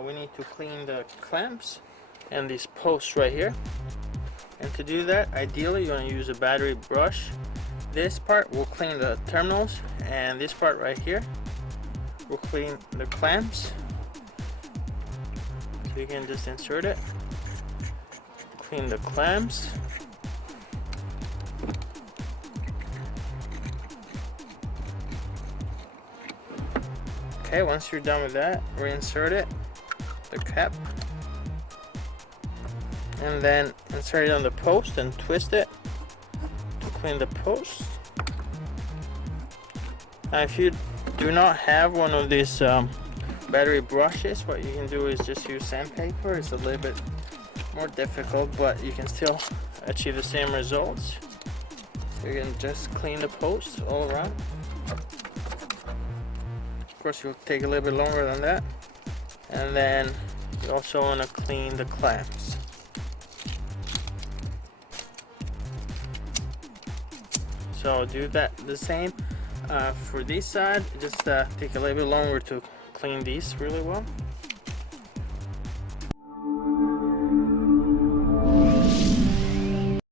we need to clean the clamps and these posts right here. And to do that, ideally you want to use a battery brush. This part will clean the terminals, and this part right here will clean the clamps. So you can just insert it, clean the clamps. Okay, once you're done with that, reinsert it, the cap, and then insert it on the post and twist it to clean the post. Now if you do not have one of these battery brushes, what you can do is just use sandpaper. It's a little bit more difficult, but you can still achieve the same results. So you can just clean the post all around. Of course, it'll take a little bit longer than that. And then you also want to clean the clamps. So do that the same for this side. Just take a little bit longer to clean these really well.